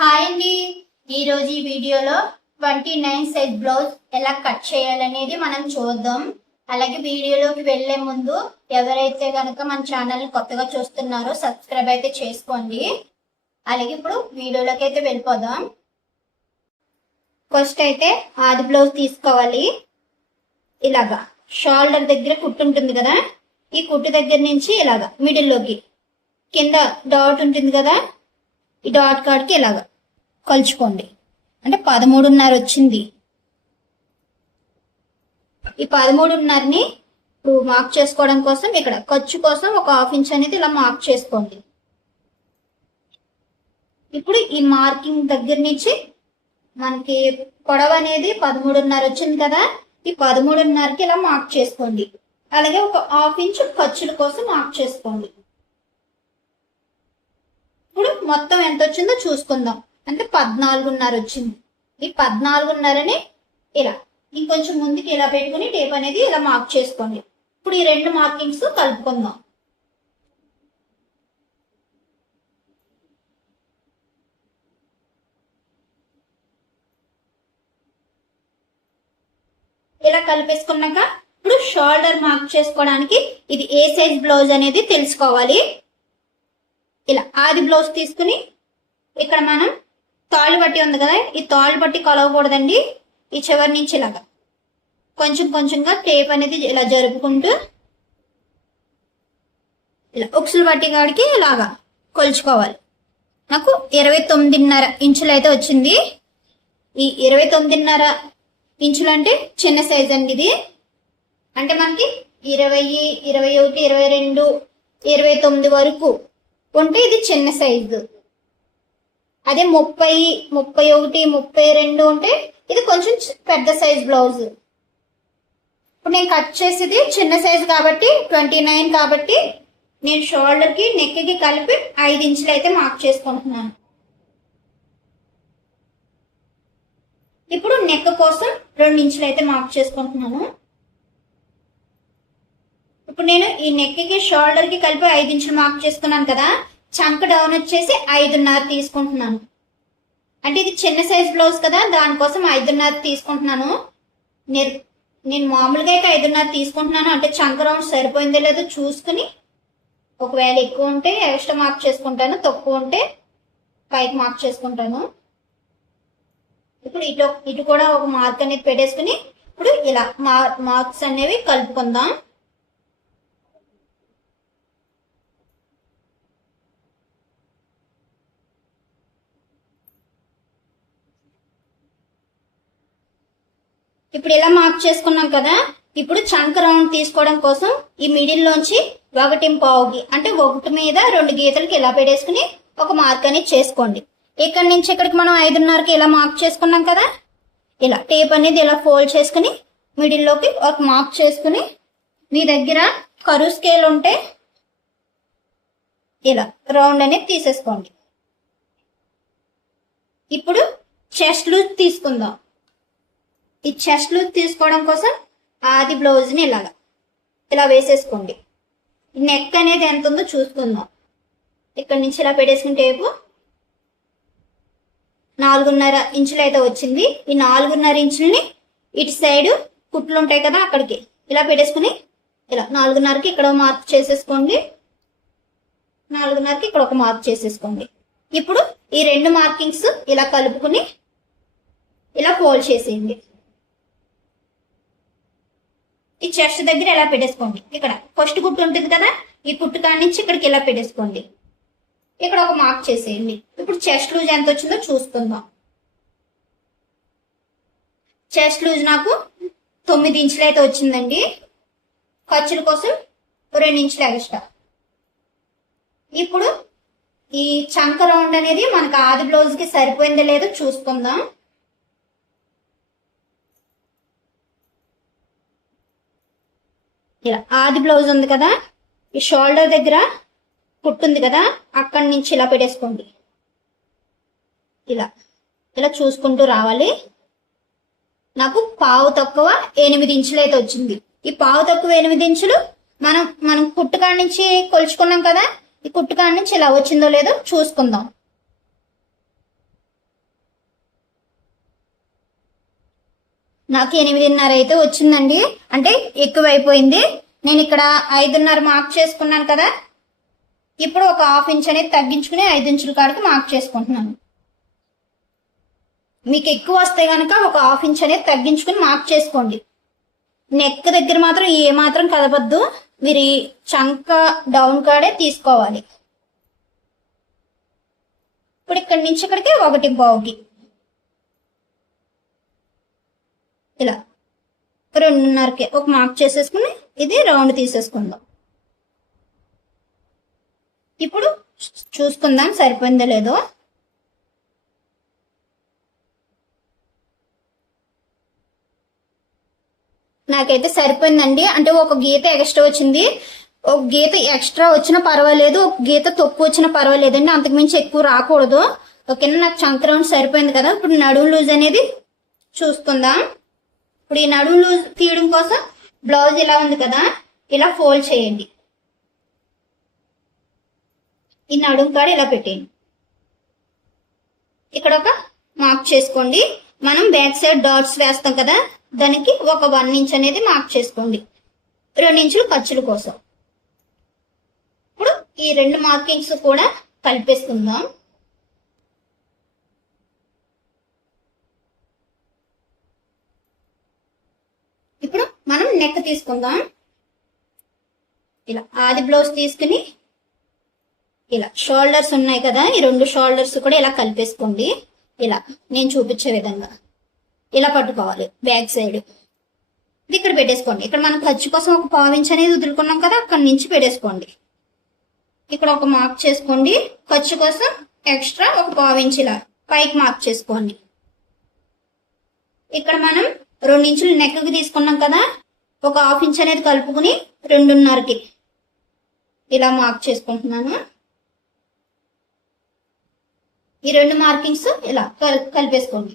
Hi అండి. ఈరోజు ఈ వీడియోలో 29 సైజ్ బ్లౌజ్ ఎలా కట్ చేయాలనేది మనం చూద్దాం. అలాగే వీడియోలోకి వెళ్లే ముందు ఎవరైతే కనుక మన ఛానల్ని కొత్తగా చూస్తున్నారో సబ్స్క్రైబ్ అయితే చేసుకోండి. అలాగే ఇప్పుడు వీడియోలోకి అయితే వెళ్ళిపోదాం. ఫస్ట్ అయితే ఆది బ్లౌజ్ తీసుకోవాలి. ఇలాగా షోల్డర్ దగ్గర కుట్టు ఉంటుంది కదా, ఈ కుట్టు దగ్గర నుంచి ఇలాగా మిడిల్లోకి కింద డాట్ ఉంటుంది కదా, ఈ డాట్ కాడికి ఇలాగా కొలుచుకోండి. అంటే 13.5 వచ్చింది. ఈ 13.5ని ఇప్పుడు మార్క్ చేసుకోవడం కోసం ఇక్కడ ఖర్చు కోసం ఒక 1/2 ఇంచ్ అనేది ఇలా మార్క్ చేసుకోండి. ఇప్పుడు ఈ మార్కింగ్ దగ్గర నుంచి మనకి పొడవు అనేది 13.5 వచ్చింది కదా, ఈ 13.5కి ఇలా మార్క్ చేసుకోండి. అలాగే ఒక 1/2 ఇంచ్ ఖర్చుల కోసం మార్క్ చేసుకోండి. ఇప్పుడు మొత్తం ఎంత వచ్చిందో చూసుకుందాం. అంటే 14.5 వచ్చింది. ఈ 14.5ని ఇలా ఇంకొంచెం ముందుకి ఇలా పెట్టుకుని టేప్ అనేది ఇలా మార్క్ చేసుకోండి. ఇప్పుడు ఈ రెండు మార్కింగ్స్ కలుపుకుందాం. ఇలా కలిపేసుకున్నాక ఇప్పుడు షోల్డర్ మార్క్ చేసుకోవడానికి ఇది ఏ సైజ్ బ్లౌజ్ అనేది తెలుసుకోవాలి. ఇలా ఆది బ్లౌజ్ తీసుకుని ఇక్కడ మనం తాళ్ళు బట్టి ఉంది కదా, ఈ తాళ్ళు బట్టి కొలవకూడదండి. ఈ చివరి నుంచి ఇలాగా కొంచెం కొంచెంగా టేప్ అనేది ఇలా జరుపుకుంటూ ఇలా ఉక్సులు బట్టి కాడికి ఇలాగా కొలుచుకోవాలి. నాకు 29.5 ఇంచులు అయితే వచ్చింది. ఈ 29.5 ఇంచులు అంటే చిన్న సైజ్ అండి. ఇది అంటే మనకి 20, 21, 22, 29 వరకు ఉంటే ఇది చిన్న సైజు. అదే 30, 31, 32 ఉంటే ఇది కొంచెం పెద్ద సైజ్ బ్లౌజ్. ఇప్పుడు నేను కట్ చేసేది చిన్న సైజు కాబట్టి 29 కాబట్టి నేను షోల్డర్ కి నెక్ కి కలిపి 5 ఇంచులు అయితే మార్క్ చేసుకుంటున్నాను. ఇప్పుడు నెక్ కోసం 2 ఇంచులు అయితే మార్క్ చేసుకుంటున్నాను. ఇప్పుడు నేను ఈ నెక్ కి షోల్డర్ కి కలిపి 5 ఇంచులు మార్క్ చేసుకున్నాను కదా, చంక డౌన్ వచ్చేసి 5.5 తీసుకుంటున్నాను. అంటే ఇది చిన్న సైజ్ బ్లౌజ్ కదా, దానికోసం 5.5 తీసుకుంటున్నాను. నేను మామూలుగా అయితే 5.5 తీసుకుంటున్నాను. అంటే చంక రౌండ్ సరిపోయిందో లేదో చూసుకుని ఒకవేళ ఎక్కువ ఉంటే ఎక్స్ట్రా మార్క్ చేసుకుంటాను, తక్కువ ఉంటే పైకి మార్క్ చేసుకుంటాను. ఇప్పుడు ఇటు కూడా ఒక మార్క్ అనేది పెట్టేసుకుని ఇప్పుడు ఇలా మార్క్స్ అనేవి కలుపుకుందాం. ఇప్పుడు ఇలా మార్క్ చేసుకున్నాం కదా, ఇప్పుడు చంక రౌండ్ తీసుకోవడం కోసం ఈ మిడిల్ లోంచి 1.5కి అంటే 1 మీద 2 గీతలకి ఇలా పెట్టేసుకుని ఒక మార్క్ అనేది చేసుకోండి. ఇక్కడ నుంచి ఇక్కడికి మనం 5.5కి ఇలా మార్క్ చేసుకున్నాం కదా, ఇలా టేప్ అనేది ఇలా ఫోల్డ్ చేసుకుని మిడిల్లోకి ఒక మార్క్ చేసుకుని మీ దగ్గర కరువు స్కేల్ ఉంటే ఇలా రౌండ్ అనేది తీసేసుకోండి. ఇప్పుడు చెస్ట్ లూజ్ తీసుకుందాం. ఈ చెస్ట్ లూజ్ తీసుకోవడం కోసం ఆది బ్లౌజ్ని ఇలా వేసేసుకోండి. నెక్ అనేది ఎంత ఉందో చూసుకుందాం. ఇక్కడ నుంచి ఇలా పెట్టేసుకుని టేపు 4.5 ఇంచులు అయితే వచ్చింది. ఈ 4.5 ఇంచుల్ని ఇటు సైడ్ కుట్లు ఉంటాయి కదా, అక్కడికి ఇలా పెట్టేసుకుని ఇలా 4.5కి ఇక్కడ మార్క్ చేసేసుకోండి, 4.5కి ఇక్కడ ఒక మార్క్ చేసేసుకోండి. ఇప్పుడు ఈ రెండు మార్కింగ్స్ ఇలా కలుపుకుని ఇలా ఫోల్డ్ చేసేయండి. ఈ చెస్ట్ దగ్గర ఎలా పెట్టేసుకోండి. ఇక్కడ ఫస్ట్ కుట్టు ఉంటుంది కదా, ఈ కుట్టు కాడి నుంచి ఇక్కడికి ఇలా పెట్టేసుకోండి, ఇక్కడ ఒక మార్క్ చేసేయండి. ఇప్పుడు చెస్ట్ లూజ్ ఎంత వచ్చిందో చూసుకుందాం. చెస్ట్ లూజ్ నాకు 9 ఇంచులు అయితే వచ్చిందండి. ఖర్చుల కోసం 2 ఇంచులు ఎక్స్ట్రా. ఇప్పుడు ఈ చంక రౌండ్ అనేది మనకు ఆది బ్లౌజ్ కి సరిపోయిందో లేదో చూసుకుందాం. ఇలా ఆది బ్లౌజ్ ఉంది కదా, ఈ షోల్డర్ దగ్గర కుట్టుంది కదా, అక్కడి నుంచి ఇలా పెట్టేసుకోండి. ఇలా ఇలా చూసుకుంటూ రావాలి. నాకు పావు తక్కువ 8 ఇంచులు అయితే వచ్చింది. ఈ పావు తక్కువ 8 ఇంచులు మనం కుట్టుకాడ నుంచి కొలుచుకున్నాం కదా, ఈ కుట్టుకాడ నుంచి ఇలా వచ్చిందో లేదో చూసుకుందాం. నాకు 8:30 అయితే వచ్చిందండి, అంటే ఎక్కువైపోయింది. నేను ఇక్కడ 5:30 మార్క్ చేసుకున్నాను కదా, ఇప్పుడు ఒక 1/2 ఇంచ్ అనేది తగ్గించుకుని 5 ఇంచుల కాడికి మార్క్ చేసుకుంటున్నాను. మీకు ఎక్కువ వస్తే కనుక ఒక 1/2 ఇంచ్ అనేది తగ్గించుకుని మార్క్ చేసుకోండి. నెక్ దగ్గర మాత్రం ఏ మాత్రం కదపద్దు, మీరు చంక డౌన్ కాడే తీసుకోవాలి. ఇప్పుడు ఇక్కడి నుంచి ఇక్కడికి 1.25కి ఇలా 2:30కి ఒక మార్క్ చేసేసుకుని ఇది రౌండ్ తీసేసుకుందాం. ఇప్పుడు చూసుకుందాం సరిపోయిందో లేదో. నాకైతే సరిపోయిందండి, అంటే ఒక గీత ఎక్స్ట్రా వచ్చింది. ఒక గీత ఎక్స్ట్రా వచ్చినా పర్వాలేదు, ఒక గీత తక్కువ వచ్చినా పర్వాలేదండి, అంతకుమించి ఎక్కువ రాకూడదు. ఓకేనా, నాకు చంక రౌండ్ సరిపోయింది కదా. ఇప్పుడు నడుము లూజ్ అనేది చూసుకుందాం. ఇప్పుడు ఈ నడుము లూజ్ తీయడం కోసం బ్లౌజ్ ఇలా ఉంది కదా, ఇలా ఫోల్డ్ చేయండి. ఈ నడుము కాడ ఇలా పెట్టేయండి. ఇక్కడ ఒక మార్క్ చేసుకోండి. మనం బ్యాక్ సైడ్ డాట్స్ వేస్తాం కదా, దానికి ఒక 1 ఇంచ్ అనేది మార్క్ చేసుకోండి, 2 ఇంచులు ఖర్చుల కోసం. ఇప్పుడు ఈ 2 మార్కింగ్స్ కూడా కలిపేసుకుందాం. ఇప్పుడు మనం నెక్ తీసుకుందాం. ఇలా ఆది బ్లౌజ్ తీసుకుని ఇలా షోల్డర్స్ ఉన్నాయి కదా, ఈ 2 షోల్డర్స్ కూడా ఇలా కలిపేసుకోండి. ఇలా నేను చూపించే విధంగా ఇలా పట్టుకోవాలి. బ్యాక్ సైడ్ ఇది ఇక్కడ పెట్టేసుకోండి. ఇక్కడ మనం ఖర్చు కోసం ఒక 1/2 ఇంచ్ అనేది వదులుకున్నాం కదా, అక్కడి నుంచి పెట్టేసుకోండి. ఇక్కడ ఒక మార్క్ చేసుకోండి. ఖర్చు కోసం ఎక్స్ట్రా ఒక 1/2 ఇంచ్ ఇలా పైకి మార్క్ చేసుకోండి. ఇక్కడ మనం 2 ఇంచులు నెక్కి తీసుకున్నాం కదా, ఒక 1/2 ఇంచ్ అనేది కలుపుకుని 2:30కి ఇలా మార్క్ చేసుకుంటున్నాను. ఈ 2 మార్కింగ్స్ ఇలా కలిపేసుకోండి.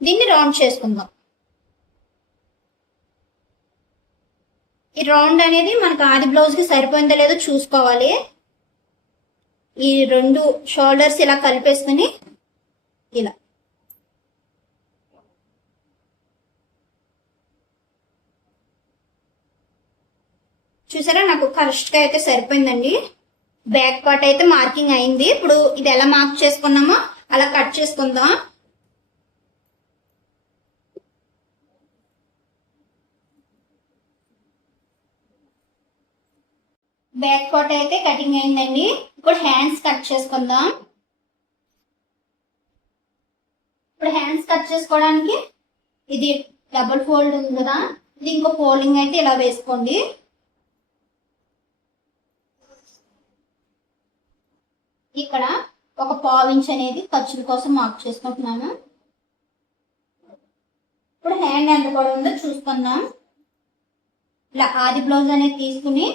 దీన్ని రౌండ్ చేసుకుందాం. ఈ రౌండ్ అనేది మనకు ఆది బ్లౌజ్ కి సరిపోయిందో లేదో చూసుకోవాలి. ఈ 2 షోల్డర్స్ ఇలా కలిపేసుకుని ఇలా చూసారా, నాకు కరెక్ట్ గా అయితే సరిపోయిందండి. బ్యాక్ పార్ట్ అయితే మార్కింగ్ అయింది. ఇప్పుడు ఇది ఎలా మార్క్ చేసుకున్నామో అలా కట్ చేసుకుందాం. బ్యాక్ పార్ట్ అయితే కటింగ్ అయిందండి. ఇప్పుడు హ్యాండ్స్ కట్ చేసుకుందాం. ఇప్పుడు హ్యాండ్స్ కట్ చేసుకోవడానికి ఇది డబుల్ ఫోల్డ్ ఉంది కదా, ఇది ఇంకో ఫోల్డింగ్ అయితే ఇలా వేసుకోండి. ఇక్కడ ఒక 1/2 ఇంచ్ అనేది ఖర్చుల కోసం మార్క్ చేసుకుంటున్నాను. ఇప్పుడు హ్యాండ్ ఎంత కూడా ఉందో చూసుకుందాం. ఇలా ఆది బ్లౌజ్ అనేది తీసుకుని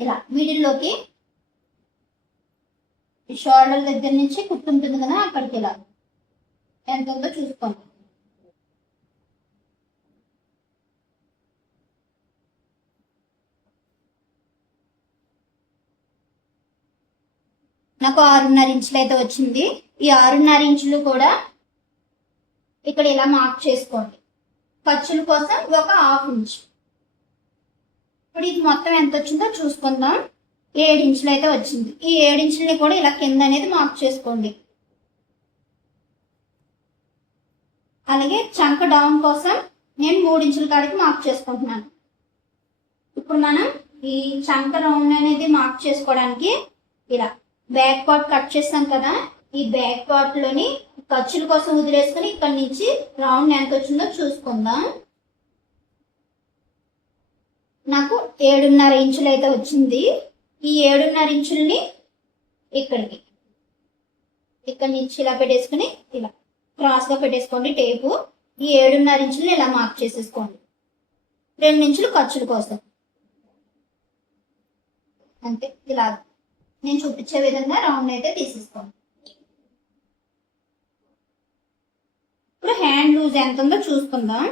ఇలా మిడిల్లోకి షోల్డర్ దగ్గర నుంచి కుట్టుంటుంది కదా, అక్కడికి ఇలా ఎంత ఉందో చూసుకోండి. నాకు 6.5 ఇంచులు అయితే వచ్చింది. ఈ 6.5 ఇంచులు కూడా ఇక్కడ ఇలా మార్క్ చేసుకోండి. ఖర్చుల కోసం ఒక 1/2 ఇంచ్. ఇప్పుడు ఇది మొత్తం ఎంత వచ్చిందో చూసుకుందాం. 7 ఇంచులు అయితే వచ్చింది. ఈ 7 ఇంచులని కూడా ఇలా కింద అనేది మార్క్ చేసుకోండి. అలాగే చంక డౌన్ కోసం నేను 3 ఇంచుల కాడికి మార్క్ చేసుకుంటున్నాను. ఇప్పుడు మనం ఈ చంక రౌండ్ అనేది మార్క్ చేసుకోవడానికి ఇలా బ్యాక్ పార్ట్ కట్ చేస్తాం కదా, ఈ బ్యాక్ పార్ట్ లోని ఖర్చుల కోసం వదిలేసుకుని ఇక్కడ నుంచి రౌండ్ ఎంత వచ్చిందో చూసుకుందాం. నాకు 7.5 ఇంచులు అయితే వచ్చింది. ఈ 7.5 ఇంచుల్ని ఇక్కడికి ఇక్కడ నుంచి ఇలా పెట్టేసుకుని ఇలా క్రాస్ గా పెట్టేసుకోండి టేపు. ఈ 7.5 ఇంచుల్ని ఇలా మార్క్ చేసేసుకోండి. 2 ఇంచులు ఖర్చుల కోసం అంతే. ఇలా నేను చూపించే విధంగా రౌండ్ అయితే తీసేసుకోండి. ఇప్పుడు హ్యాండ్ లూజ్ ఎంత ఉందో చూసుకుందాం.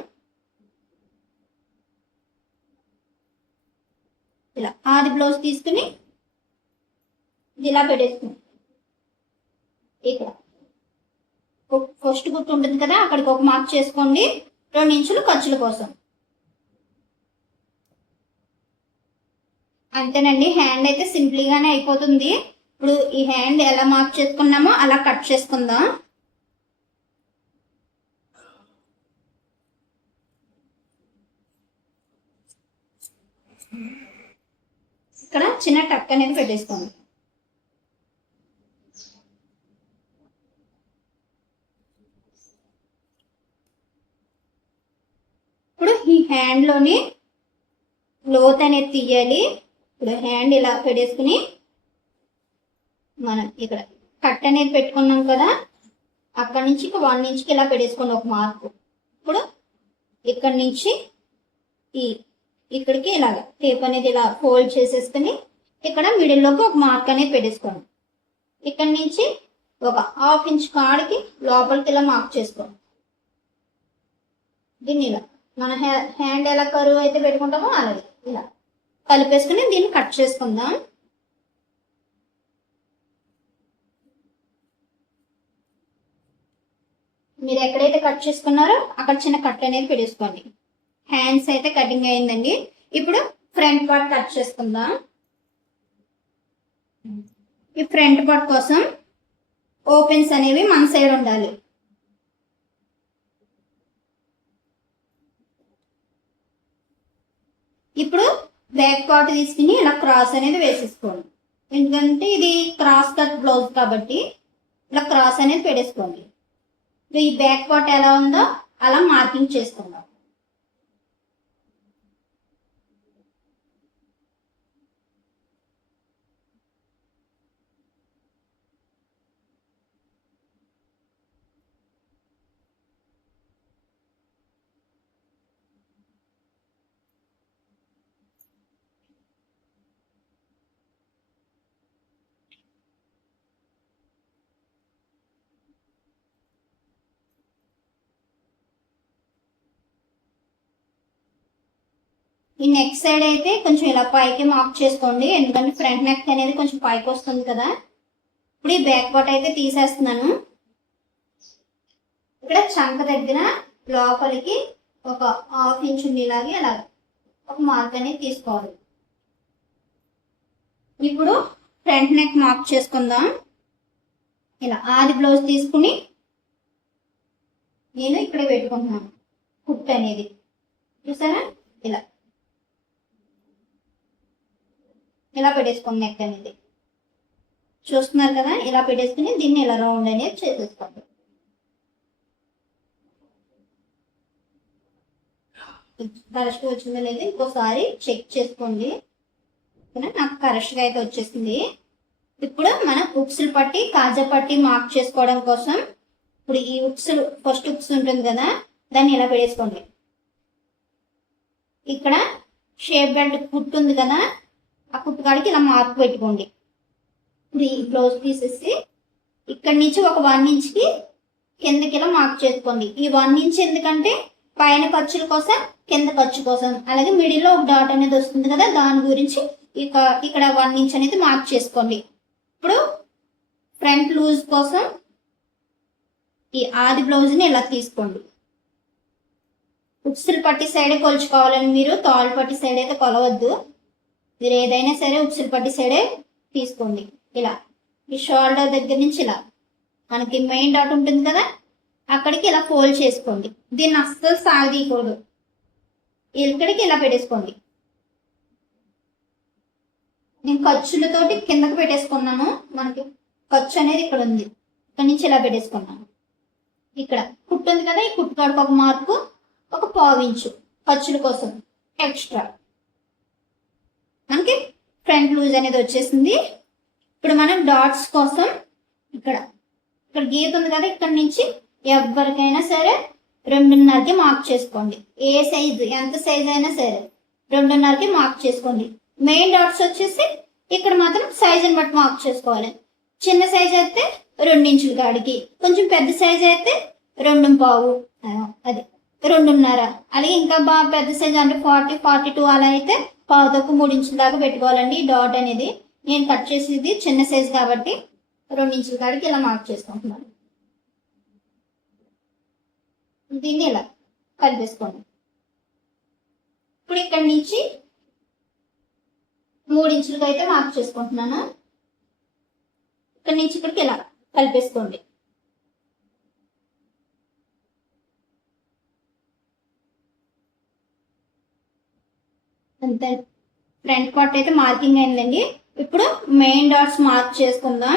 ఇలా ఆది బ్లౌజ్ తీసుకుని ఇలా పెట్టేసుకుని ఇక్కడ ఫస్ట్ గుర్తు ఉంటుంది కదా, అక్కడికి ఒక మార్క్ చేసుకోండి. 2 ఇంచులు ఖర్చుల కోసం. అంతేనండి, హ్యాండ్ అయితే సింపుల్గానే అయిపోతుంది. ఇప్పుడు ఈ హ్యాండ్ ఎలా మార్క్ చేసుకున్నామో అలా కట్ చేసుకుందాం. ఇక్కడ చిన్న టక్ అనేది పెట్టేసుకోండి. ఇప్పుడు ఈ హ్యాండ్లోని లోత్ అనేది తీయాలి. ఇప్పుడు హ్యాండ్ ఇలా పెట్టేసుకుని మనం ఇక్కడ కట్ అనేది పెట్టుకున్నాం కదా, అక్కడి నుంచి 1 ఇంచ్కి ఇలా పెట్టేసుకోండి ఒక మార్కు. ఇప్పుడు ఇక్కడ నుంచి ఇక్కడికి ఇలాగ టేప్ అనేది ఇలా ఫోల్డ్ చేసేసుకుని ఇక్కడ మిడిల్లోకి ఒక మార్క్ అనేది పెట్టేసుకోండి. ఇక్కడ నుంచి ఒక 1/2 ఇంచ్ కాడికి లోపలికి ఇలా మార్క్ చేసుకోండి. దీన్ని ఇలా మన హ్యాండ్ ఎలా కరువు అయితే పెట్టుకుంటామో అలాగే ఇలా కలిపేసుకుని దీన్ని కట్ చేసుకుందాం. మీరు ఎక్కడైతే కట్ చేసుకున్నారో అక్కడ చిన్న కట్ అనేది పెట్టేసుకోండి. హ్యాండ్స్ అయితే కటింగ్ అయిందండి. ఇప్పుడు ఫ్రంట్ పార్ట్ కట్ చేసుకుందాం. ఈ ఫ్రంట్ పార్ట్ కోసం ఓపెన్స్ అనేవి మన సైడ్ ఉండాలి. ఇప్పుడు బ్యాక్ పార్ట్ తీసుకుని ఇలా క్రాస్ అనేది వేసేసుకోండి. ఎందుకంటే ఇది క్రాస్ కట్ బ్లౌజ్ కాబట్టి ఇలా క్రాస్ అనేది పెట్టేసుకోండి. ఈ బ్యాక్ పార్ట్ ఎలా ఉందో అలా మార్కింగ్ చేసుకుందాం. ఈ నెక్ సైడ్ అయితే కొంచెం ఇలా పైకి మార్క్ చేసుకోండి, ఎందుకంటే ఫ్రంట్ నెక్ అనేది కొంచెం పైకి వస్తుంది కదా. ఇప్పుడు ఈ బ్యాక్ పార్ట్ అయితే తీసేస్తున్నాను. ఇక్కడ చంక దగ్గర లోపలికి ఒక 1/2 ఇంచ్ ఉండేలాగే అలా ఒక మార్క్ అనేది తీసుకోవాలి. ఇప్పుడు ఫ్రంట్ నెక్ మార్క్ చేసుకుందాం. ఇలా ఆది బ్లౌజ్ తీసుకుని నేను ఇక్కడ పెట్టుకుంటున్నాను కుట్ అనేది, చూసారా? ఇలా పెట్టేసుకోండి. నెక్ అనేది చూస్తున్నారు కదా, ఇలా పెట్టేసుకుని దీన్ని ఇలా రౌండ్ అనేది చేసేసుకోండి. కరెక్ట్ వచ్చిందో లేదు ఇంకోసారి చెక్ చేసుకోండి. నాకు కరెక్ట్గా అయితే వచ్చేసింది. ఇప్పుడు మనం ఉక్సులు పట్టి కాజా పట్టి మార్క్ చేసుకోవడం కోసం ఇప్పుడు ఈ ఉక్సులు ఫస్ట్ ఉక్స్ ఉంటుంది కదా, దాన్ని ఇలా పెట్టేసుకోండి. ఇక్కడ షేప్ బెల్ట్ కుట్టు ఉంది కదా, ఆ కుట్టుకాడికి ఇలా మార్క్ పెట్టుకోండి. ఇప్పుడు ఈ బ్లౌజ్ తీసేసి ఇక్కడ నుంచి ఒక 1 ఇంచ్కి కిందకి ఇలా మార్క్ చేసుకోండి. ఈ 1 ఇంచ్ ఎందుకంటే పైన ఖర్చుల కోసం, కింద ఖర్చు కోసం, అలాగే మిడిల్లో ఒక డాట్ అనేది వస్తుంది కదా, దాని గురించి ఇక్కడ 1 ఇంచ్ అనేది మార్క్ చేసుకోండి. ఇప్పుడు ఫ్రంట్ లూజ్ కోసం ఈ ఆది బ్లౌజ్ని ఇలా తీసుకోండి. ఉక్సులు పట్టి సైడే కొలుచుకోవాలని మీరు తాళ్ళు పట్టి సైడ్ అయితే కొలవద్దు. మీరు ఏదైనా సరే ఉక్సులు పట్టి సైడే తీసుకోండి. ఇలా ఈ షోల్డర్ దగ్గర నుంచి ఇలా మనకి మెయిన్ డాట్ ఉంటుంది కదా, అక్కడికి ఇలా ఫోల్డ్ చేసుకోండి. దీన్ని అస్సలు సాగదీయకూడదు. ఇక్కడికి ఇలా పెట్టేసుకోండి. నేను ఖర్చులతోటి కిందకి పెట్టేసుకున్నాను. మనకి ఖర్చు అనేది ఇక్కడ ఉంది, ఇక్కడ నుంచి ఇలా పెట్టేసుకున్నాను. ఇక్కడ కుట్టు ఉంది కదా, ఈ కుట్టు కాడికి ఒక మార్కు, ఒక 1/4 ఇంచు ఖర్చుల కోసం ఎక్స్ట్రా. మనకి ఫ్రంట్ లూజ్ అనేది వచ్చేసింది. ఇప్పుడు మనం డాట్స్ కోసం ఇక్కడ గీత ఉంది కదా, ఇక్కడ నుంచి ఎవరికైనా సరే 2.5కి మార్క్ చేసుకోండి. ఏ సైజు ఎంత సైజు అయినా సరే 2.5కి మార్క్ చేసుకోండి. మెయిన్ డాట్స్ వచ్చేసి ఇక్కడ మాత్రం సైజుని బట్టి మార్క్ చేసుకోవాలి. చిన్న సైజ్ అయితే 2 ఇంచుల కాడికి, కొంచెం పెద్ద సైజ్ అయితే 2.5, అది 2.5. అలాగే ఇంకా బాగా పెద్ద సైజ్ అంటే 40, 42 అలా అయితే 3 ఇంచుల దాకా పెట్టుకోవాలండి. డాట్ అనేది నేను కట్ చేసేది చిన్న సైజ్ కాబట్టి 2 ఇంచుల కాడికి ఇలా మార్క్ చేసుకుంటున్నాను. దీన్ని ఇలా కలిపేసుకోండి. ఇప్పుడు ఇక్కడ నుంచి 3 ఇంచులకి అయితే మార్క్ చేసుకుంటున్నాను. ఇక్కడ నుంచి ఇక్కడికి ఇలా కలిపేసుకోండి. అంతే, ఫ్రంట్ పార్ట్ అయితే మార్కింగ్ అయిందండి. ఇప్పుడు మెయిన్ డాట్స్ మార్క్ చేసుకుందాం.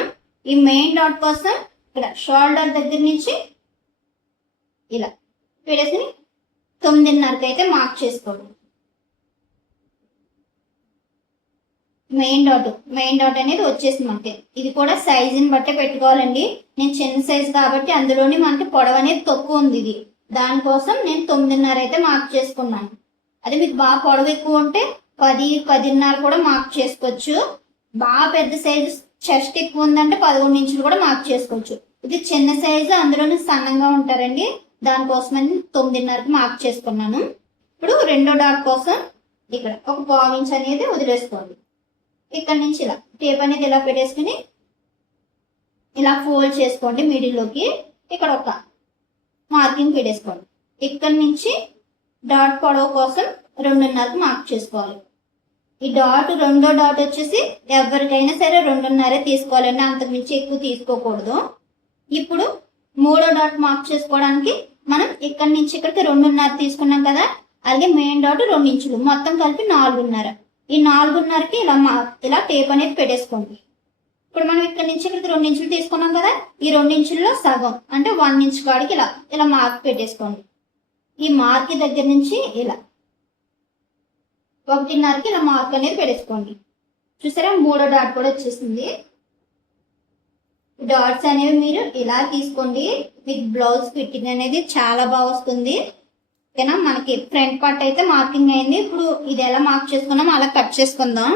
ఈ మెయిన్ డాట్ కోసం ఇక్కడ షోల్డర్ దగ్గర నుంచి ఇలా పెట్టేసి 9:30కి అయితే మార్క్ చేసుకోండి. మెయిన్ డాట్ అనేది వచ్చేసింది మనకి. ఇది కూడా సైజుని బట్టే పెట్టుకోవాలండి. నేను చిన్న సైజు కాబట్టి అందులోని మనకి పొడవు అనేది తక్కువ ఉంది. ఇది దానికోసం నేను 9:30 అయితే మార్క్ చేసుకున్నాను. అదే మీకు బాగా పొడవు ఎక్కువ ఉంటే 10, 10:30 కూడా మార్క్ చేసుకోవచ్చు. బాగా పెద్ద సైజు చెస్ట్ ఎక్కువ ఉందంటే 11 ఇంచులు కూడా మార్క్ చేసుకోవచ్చు. ఇది చిన్న సైజు, అందులోని సన్నంగా ఉంటారండి, దానికోసమని 9:30కి మార్క్ చేసుకున్నాను. ఇప్పుడు రెండో డాట్ కోసం ఇక్కడ ఒక 1/4 ఇంచ్ అనేది వదిలేసుకోండి. ఇక్కడ నుంచి ఇలా టేప్ అనేది ఇలా పెట్టేసుకుని ఇలా ఫోల్డ్ చేసుకోండి మిడిల్లోకి. ఇక్కడ ఒక మార్కింగ్ పెట్టేసుకోండి. ఇక్కడ నుంచి డాట్ పొడవు కోసం 2:30కి మార్క్ చేసుకోవాలి. ఈ రెండో డాట్ వచ్చేసి ఎవరికైనా సరే 2:30 తీసుకోవాలండి, అంతకుమించి ఎక్కువ తీసుకోకూడదు. ఇప్పుడు మూడో డాట్ మార్క్ చేసుకోవడానికి మనం ఇక్కడ నుంచి ఇక్కడికి 2:30 తీసుకున్నాం కదా, అలాగే మెయిన్ డాట్ 2 ఇంచులు, మొత్తం కలిపి 4:30. ఈ 4:30కి ఇలా టేప్ అనేది పెట్టేసుకోండి. ఇప్పుడు మనం ఇక్కడ నుంచి ఇక్కడికి 2 ఇంచులు తీసుకున్నాం కదా, ఈ 2 ఇంచుల్లో సగం అంటే 1 ఇంచ్ కాడికి ఇలా మార్క్ పెట్టేసుకోండి. ఈ మార్క్ దగ్గర నుంచి ఇలా 1:30కి ఇలా మార్క్ అనేది పెట్టేసుకోండి. చూసారా, మూడో డాట్ కూడా వచ్చేసింది. డాట్స్ అనేవి మీరు ఇలా తీసుకోండి, మీకు బ్లౌజ్ ఫిట్టింగ్ అనేది చాలా బాగా వస్తుంది. ఓకేనా, మనకి ఫ్రంట్ పార్ట్ అయితే మార్కింగ్ అయింది. ఇప్పుడు ఇది ఎలా మార్క్ చేసుకున్నాం అలా కట్ చేసుకుందాం.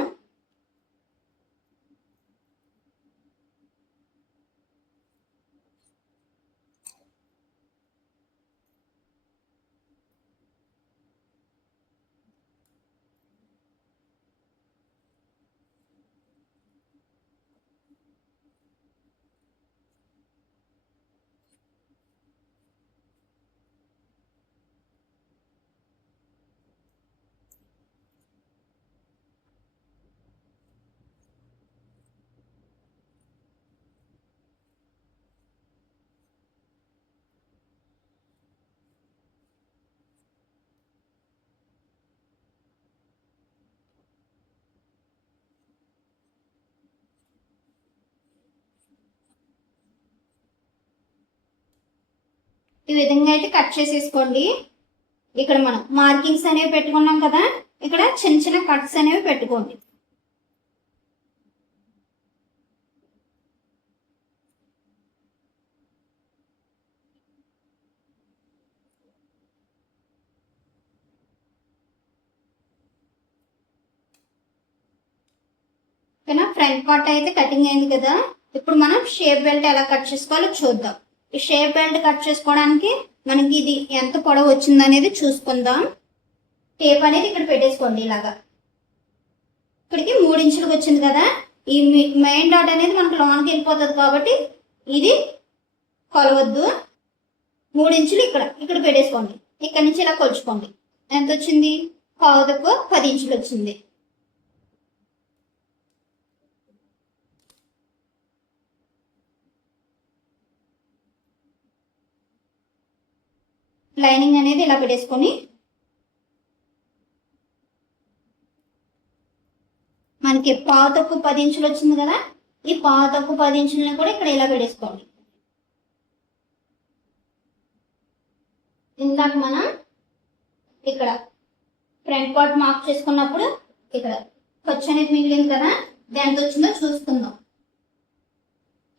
ఈ విధంగా అయితే కట్ చేసేసుకోండి. ఇక్కడ మనం మార్కింగ్స్ అనేవి పెట్టుకున్నాం కదా, ఇక్కడ చిన్న చిన్న కట్స్ అనేవి పెట్టుకోండి. ఓకేనా, ఫ్రంట్ పార్ట్ అయితే కటింగ్ అయింది కదా. ఇప్పుడు మనం షేప్ బెల్ట్ ఎలా కట్ చేసుకోవాలో చూద్దాం. ఈ షేప్ బెల్ట్ కట్ చేసుకోవడానికి మనకి ఇది ఎంత పొడవు వచ్చింది అనేది చూసుకుందాం. టేప్ అనేది ఇక్కడ పెట్టేసుకోండి. ఇలాగా ఇక్కడికి 3 ఇంచులకు వచ్చింది కదా, ఈ మెయిన్ డాట్ అనేది మనకు లోనికి వెళ్ళిపోతుంది కాబట్టి ఇది కొలవద్దు. 3 ఇంచులు ఇక్కడ పెట్టేసుకోండి. ఇక్కడ నుంచి ఇలా కొలుచుకోండి. ఎంత వచ్చింది? పావుతకు 10 ఇంచులు వచ్చింది. లైనింగ్ అనేది ఇలా పెట్టేసుకొని మనకి పావుతకు 10 ఇంచులు వచ్చింది కదా, ఈ పావుతకు 10 ఇంచులని కూడా ఇక్కడ ఇలా పెట్టేసుకోండి. ఇందాక మనం ఇక్కడ ఫ్రంట్ పార్ట్ మార్క్ చేసుకున్నప్పుడు ఇక్కడ ఖర్చు అనేది మిగిలింది కదా, ఎంత వచ్చిందో చూసుకుందాం.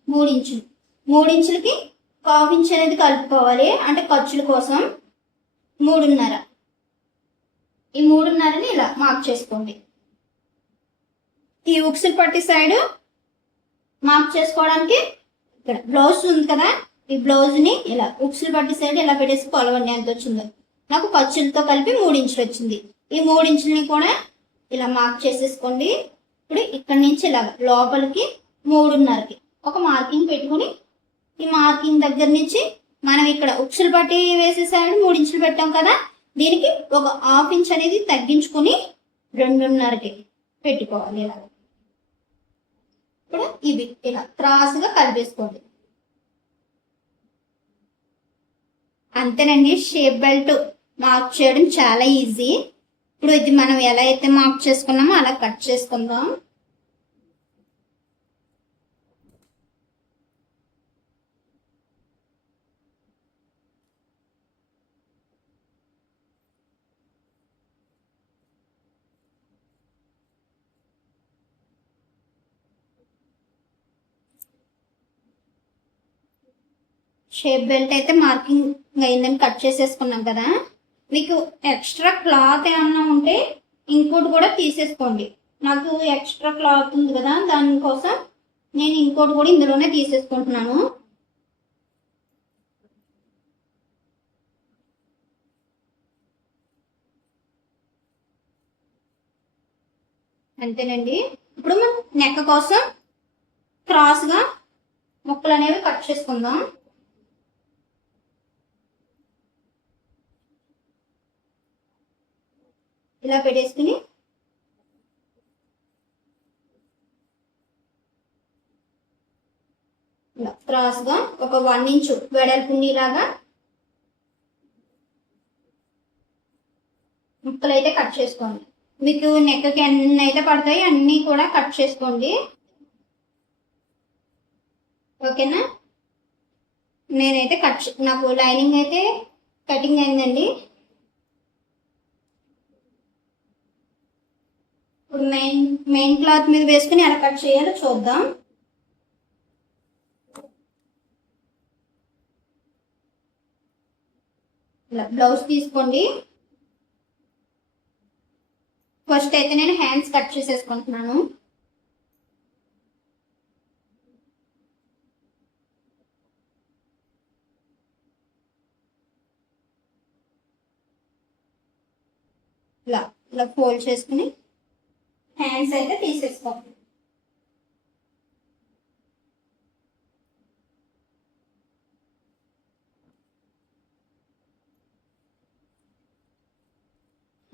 3 ఇంచులు, 3 ఇంచులకి 1/2 ఇంచ్ అనేది కలుపుకోవాలి, అంటే ఖర్చుల కోసం 3:30. ఈ 3:30ని ఇలా మార్క్ చేసుకోండి. ఈ ఉక్సులు పట్టి సైడ్ మార్క్ చేసుకోవడానికి ఇక్కడ బ్లౌజ్ ఉంది కదా, ఈ బ్లౌజ్ ని ఇలా ఉక్సులు పట్టి సైడ్ ఇలా పెట్టేసి కొలవండి ఎంత వచ్చిందో. నాకు ఖర్చులతో కలిపి 3 ఇంచులు వచ్చింది. ఈ 3 ఇంచులని కూడా ఇలా మార్క్ చేసేసుకోండి. ఇప్పుడు ఇక్కడ నుంచి ఇలా లోపలికి 3:30కి ఒక మార్కింగ్ పెట్టుకుని ఈ మార్కింగ్ దగ్గర నుంచి మనం ఇక్కడ ఉక్సులు పట్టి వేసేసాడు 3 ఇంచులు పెట్టాం కదా, దీనికి ఒక 1/2 ఇంచ్ అనేది తగ్గించుకొని 2.5కి పెట్టుకోవాలి. ఇలా ఇప్పుడు ఇది ఇలా క్రాస్గా కలిపేసుకోండి. అంతేనండి, షేప్ బెల్ట్ మార్క్ చేయడం చాలా ఈజీ. ఇప్పుడు ఇది మనం ఎలా అయితే మార్క్ చేసుకున్నామో అలా కట్ చేసుకుందాం. షేప్ బెల్ట్ అయితే మార్కింగ్ అయిందని కట్ చేసేసుకున్నాం కదా. మీకు ఎక్స్ట్రా క్లాత్ ఏమన్నా ఉంటే ఇంకోటి కూడా తీసేసుకోండి. నాకు ఎక్స్ట్రా క్లాత్ ఉంది కదా, దానికోసం నేను ఇంకోటి కూడా ఇందులోనే తీసేసుకుంటున్నాను. అంతేనండి. ఇప్పుడు మనం నెక్ కోసం క్రాస్గా ముక్కలు అనేవి కట్ చేసుకుందాం. ఇలా పెట్టేసుకుని ఇలా క్రాస్గా ఒక 1 ఇంచు వెడల్పు ఉండేలాగా ముక్కలు అయితే కట్ చేసుకోండి. మీకు నెక్కి ఎన్ని అయితే పడతాయి అన్నీ కూడా కట్ చేసుకోండి. ఓకేనా? నేనైతే నాకు లైనింగ్ అయితే కటింగ్ అయిందండి. ఇప్పుడు మెయిన్ క్లాత్ మీద వేసుకుని ఎలా కట్ చేయాలో చూద్దాం. ఇలా బ్లౌజ్ తీసుకోండి. ఫస్ట్ అయితే నేను హ్యాండ్స్ కట్ చేసేసుకుంటున్నాను. ఇలా ఇలా ఫోల్డ్ చేసుకుని హ్యాండ్స్ అయితే తీసేసుకోండి.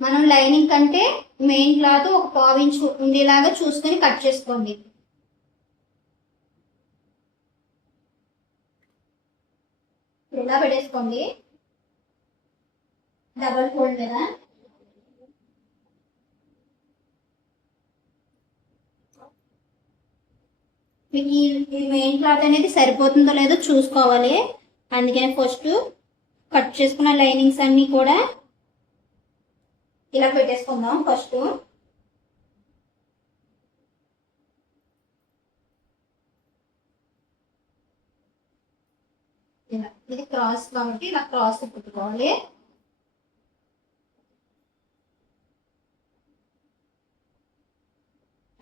మనం లైనింగ్ కంటే మెయిన్ క్లాత్ ఒక 1/4 ఇంచు ఉండేలాగా చూసుకొని కట్ చేసుకోండి. ఇలా పెట్టేసుకోండి డబల్ ఫోల్డ్ మీద. మీకు ఈ మెయిన్ క్లాత్ అనేది సరిపోతుందో లేదో చూసుకోవాలి. అందుకని ఫస్ట్ కట్ చేసుకున్న లైనింగ్స్ అన్నీ కూడా ఇలా పెట్టేసుకుందాం. ఫస్ట్ ఇలా, ఇది క్రాస్ కాబట్టి ఇలా క్రాస్ కుట్టుకోవాలి.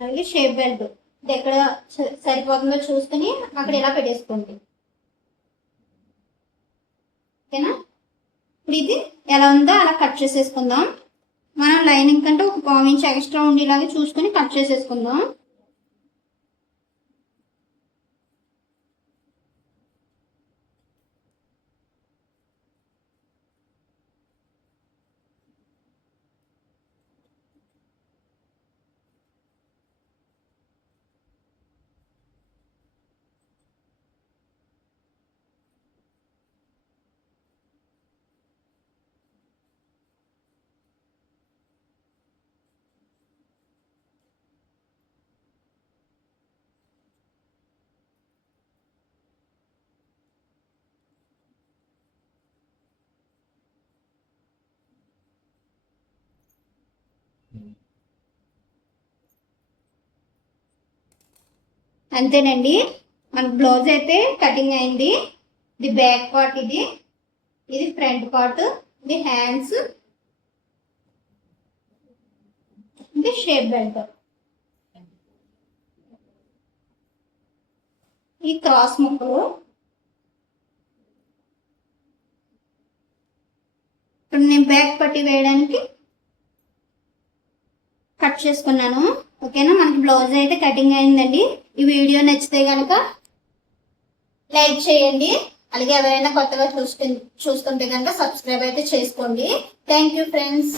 అలాగే షేప్ బెల్ట్ ఎక్కడ సరిపోతుందో చూసుకుని అక్కడ ఇలా పెట్టేసుకోండి. ఓకేనా? ఇప్పుడు ఇది ఎలా ఉందో అలా కట్ చేసేసుకుందాం. మనం లైనింగ్ కంటే ఒక 1/4 ఇంచ్ ఎక్స్ట్రా ఉండేలాగా చూసుకుని కట్ చేసేసుకుందాం. అంతేనండి, మన బ్లౌజ్ అయితే కటింగ్ అయింది. ఇది బ్యాక్ పార్ట్, ఇది ఫ్రంట్ పార్ట్, ఇది హ్యాండ్స్, ఇది షేప్ బెల్ట్, ఈ క్రాస్ ముక్కలు. ఇప్పుడు నేను బ్యాక్ పట్టి వేయడానికి కట్ చేసుకున్నాను. ఓకేనా? మనకి బ్లౌజ్ అయితే కటింగ్ అయిందండి. ఈ వీడియో నచ్చితే కనుక లైక్ చేయండి, అలాగే ఎవరైనా కొత్తగా చూస్తుంటే కనుక సబ్స్క్రైబ్ అయితే చేసుకోండి. Thank you friends.